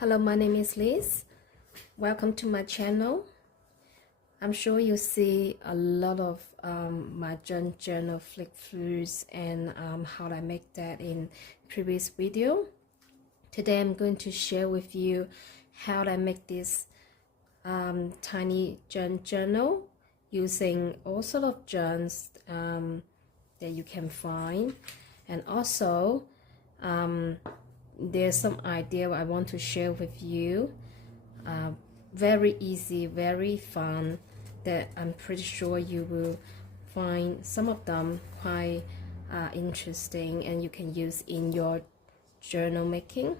Hello, my name is Liz. Welcome to my channel. I'm sure you see a lot of my journal flick throughs and how I make that in previous video. Today I'm going to share with you how I make this tiny journal using all sort of journals that you can find, and also there's some idea I want to share with you. Very easy, very fun, that I'm pretty sure you will find some of them quite interesting and you can use in your journal making.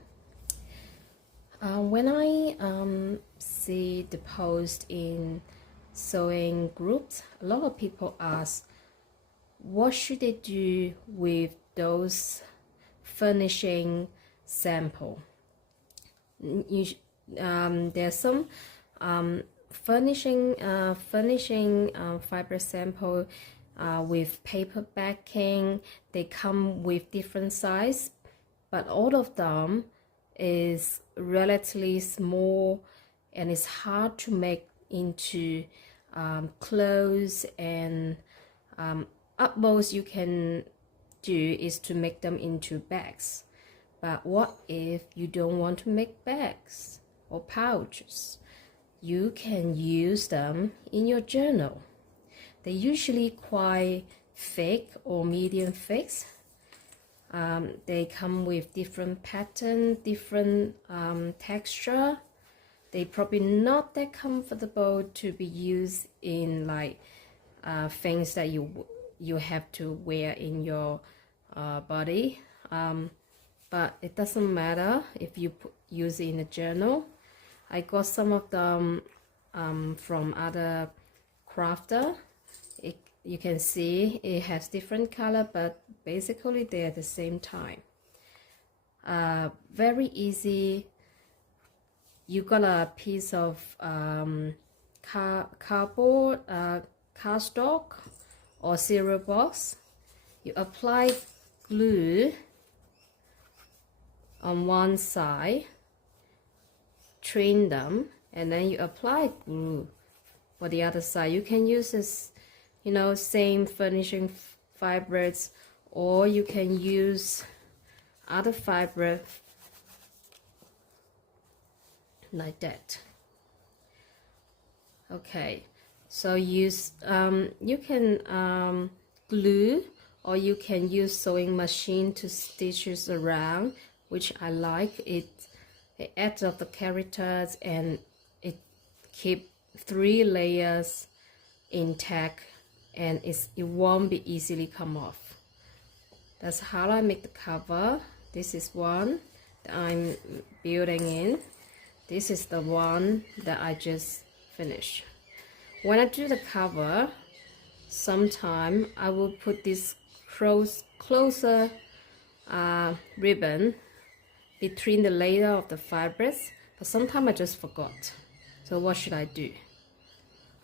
When I see the post in sewing groups, a lot of people ask what should they do with those furnishing sample. There's some furnishing fiber sample with paper backing. They come with different size, but all of them is relatively small and it's hard to make into clothes, and utmost you can do is to make them into bags. But what if you don't want to make bags or pouches? You can use them in your journal. They're usually quite thick or medium thick. They come with different pattern, different texture. They probably not that comfortable to be used in like things that you have to wear in your body. But it doesn't matter if you use it in a journal. I got some of them from other crafter. You can see it has different color, but basically they're at the same time. Very easy. You got a piece of cardboard, cardstock or cereal box. You apply glue on one side, trim them, and then you apply glue for the other side. You can use this, same furnishing fibers, or you can use other fiber like that. Okay, so use you can glue, or you can use sewing machine to stitch it around, which I like. It adds up the characters and it keep 3 layers intact, and it won't be easily come off. That's how I make the cover. This is one that I'm building in. This is the one that I just finished. When I do the cover, sometime I will put this closer ribbon between the layer of the fibers, but sometimes I just forgot. So what should I do?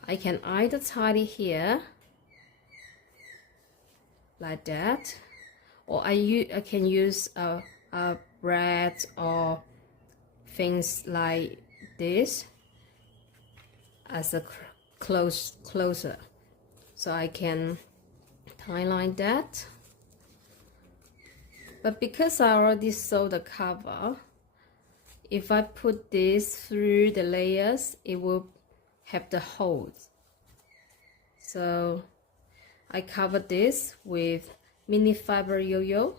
I can either tie it here like that, or I can use a brad or things like this as a closer, so I can tie like that. But because I already sewed the cover, if I put this through the layers, it will have the holes. So I covered this with mini fiber yo-yo.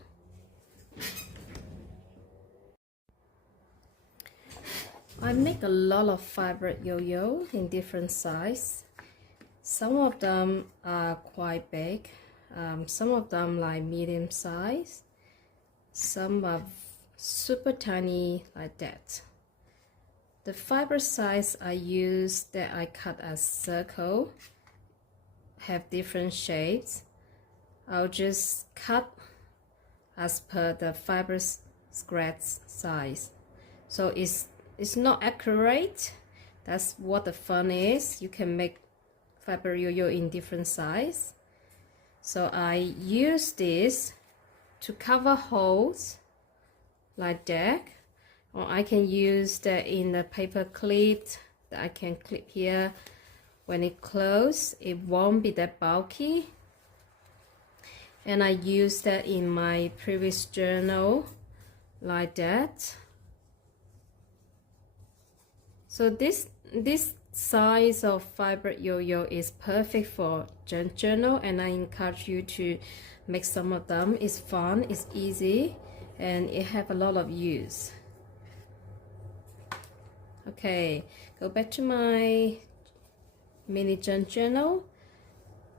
I make a lot of fiber yo-yo in different size. Some of them are quite big, some of them like medium size. Some are super tiny like that. The fiber size I use that I cut as circle have different shapes. I'll just cut as per the fiber scratch size. So it's not accurate. That's what the fun is. You can make fiber yo-yo in different size. So I use this to cover holes like that, or I can use that in the paper clip that I can clip here. When it closes, it won't be that bulky. And I use that in my previous journal like that. So this size of fiber yo-yo is perfect for junk journal, and I encourage you to make some of them. It's fun, it's easy, and it have a lot of use. Okay, go back to my mini junk journal.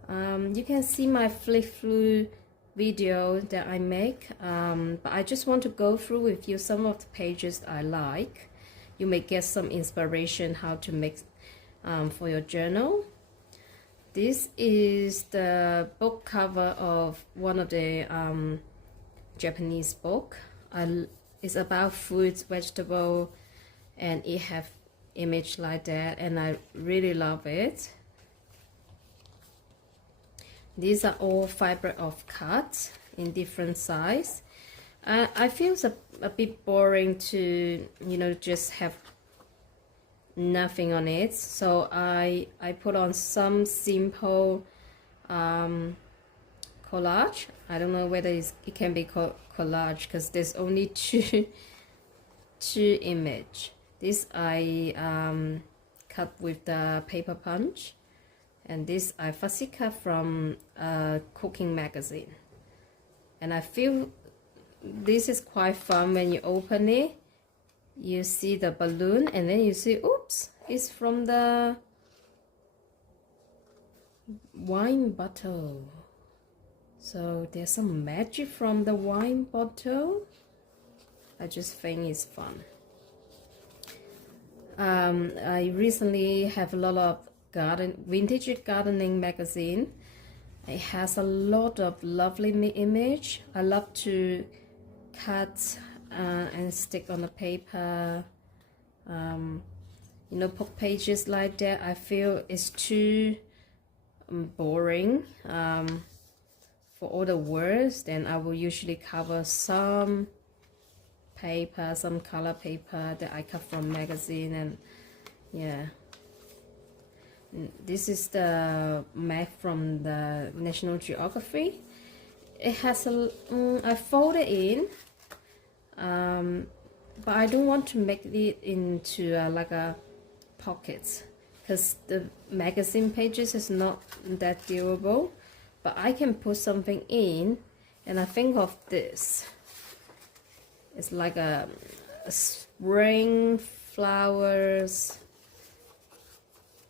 You can see my flip through video that I make, but I just want to go through with you some of the pages I like. You may get some inspiration how to make for your journal. This is the book cover of one of the Japanese book. It's about fruits, vegetable, and it have image like that, and I really love it. These are all fiber of cut in different size. I feel it's a bit boring to, you know, just have nothing on it, so I put on some simple collage. I don't know whether it can be called collage because there's only two image. This I cut with the paper punch, and this I fussy cut from a cooking magazine. And I feel this is quite fun. When you open it, you see the balloon, and then you see, oops, it's from the wine bottle. So there's some magic from the wine bottle. I just think it's fun. I recently have a lot of vintage gardening magazine. It has a lot of lovely image. I love to cut and stick on the paper. You know, put pages like that. I feel it's too boring for all the words. Then I will usually cover some paper, some color paper that I cut from magazine. And yeah, this is the map from the National Geography. It has a I fold it in, but I don't want to make it into like a pockets, because the magazine pages is not that durable. But I can put something in, and I think of this. It's like a spring flowers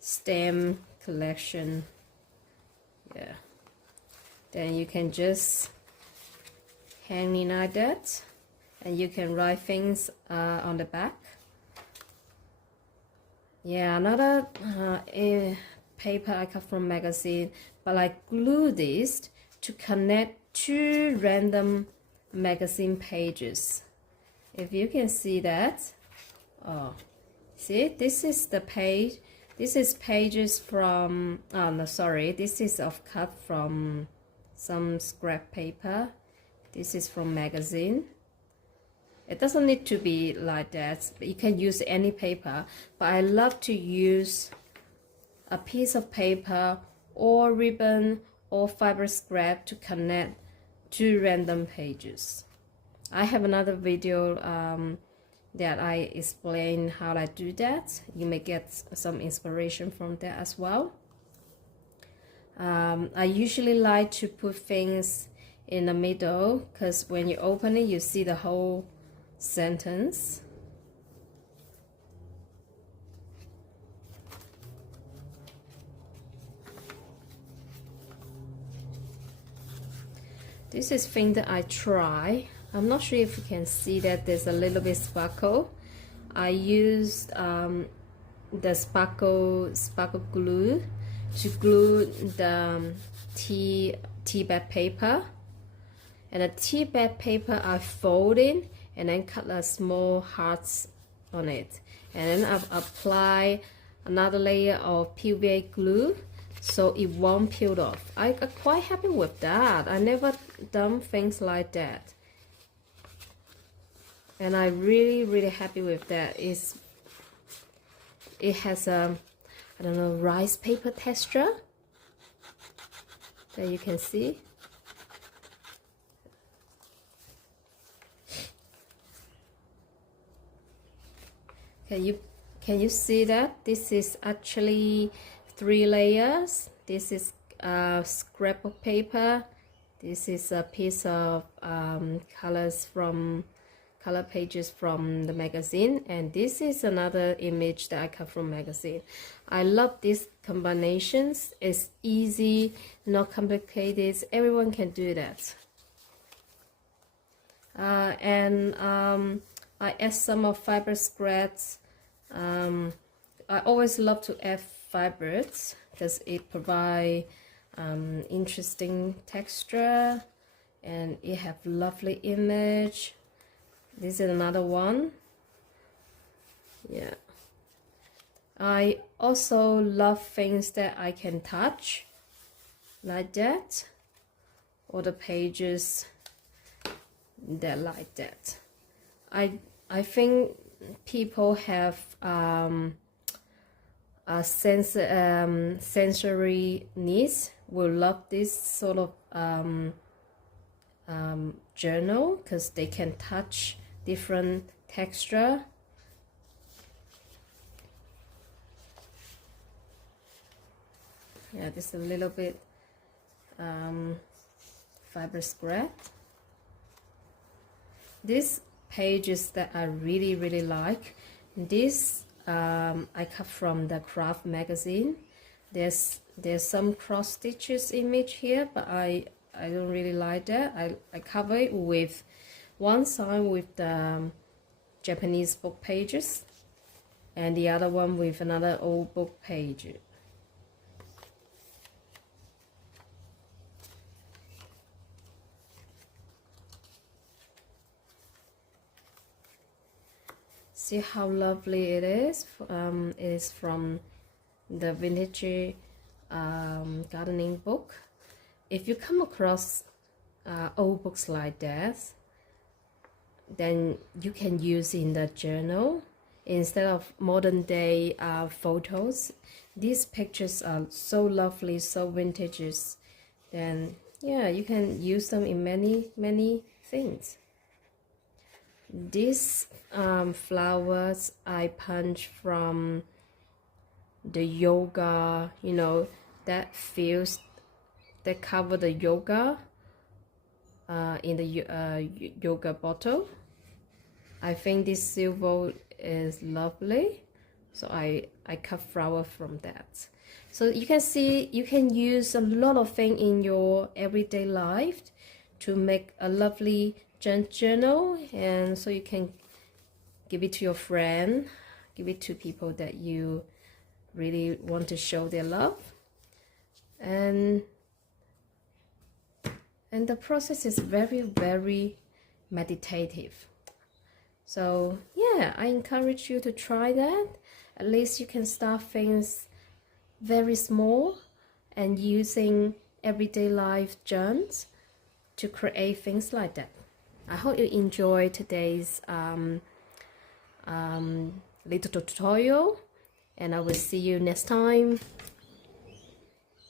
stem collection. Yeah. Then you can just hang it like that, and you can write things on the back. Yeah, another paper I cut from magazine, but I glue this to connect two random magazine pages. If you can see that, oh, see, this is the page. This is pages from, oh no, sorry, this is cut from some scrap paper. This is from magazine. It doesn't need to be like that. You can use any paper, but I love to use a piece of paper or ribbon or fiber scrap to connect two random pages. I have another video that I explain how I do that. You may get some inspiration from that as well. I usually like to put things in the middle, because when you open it, you see the whole sentence. This is thing that I try. I'm not sure if you can see that there's a little bit sparkle. I used the sparkle glue to glue the tea bag paper, and the tea bag paper I fold in and then cut a small hearts on it, and then I've applied another layer of PVA glue so it won't peel off. I'm quite happy with that. I never done things like that. and I really happy with that. It has a, I don't know, rice paper texture that you can see. Can you see that? This is actually 3 layers. This is a scrapbook paper. This is a piece of color pages from the magazine, and this is another image that I cut from magazine. I love these combinations. It's easy, not complicated. Everyone can do that. I add some of fiber scraps. I always love to add fibers because it provides interesting texture, and it have lovely image. This is another one. Yeah, I also love things that I can touch like that, or the pages that like that. I think people have sensory needs will love this sort of journal because they can touch different texture. Yeah, just a little bit fiber scrap. These pages that I really like. This I cut from the craft magazine. There's some cross stitches image here, but I don't really like that. I cover it with one side with the Japanese book pages, and the other one with another old book page. See how lovely it is. It is from the vintage gardening book. If you come across old books like that, then you can use in the journal instead of modern day photos. These pictures are so lovely, so vintages. Then yeah, you can use them in many things. These flowers I punch from the yoga, you know, that feels that cover the yoga in the yoga bottle. I think this silver is lovely, so I cut flower from that. So you can see you can use a lot of things in your everyday life to make a lovely journal, and so you can give it to your friend, give it to people that you really want to show their love, and the process is very meditative. So yeah, I encourage you to try that. At least you can start things very small and using everyday life journals to create things like that. I hope you enjoy today's little tutorial, and I will see you next time.